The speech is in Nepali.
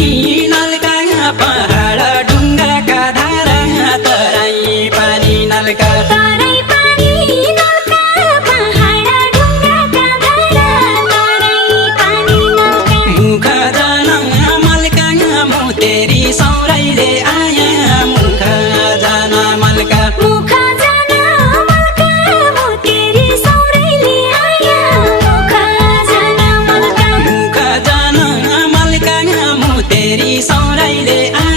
पानी नलका पहाड ढुङ्गाका धारा तराई पानी नलका तराई पानी नलका पहाड ढुङ्गाका धारा तराई पानी नलका मुख जान मलका मुतेरी सौराइले आया मुख जान मलका मुख जान मलका मुतेरी सौराइले आया मुख जान मलका मुख जान मलका मुतेरी सौराइले आया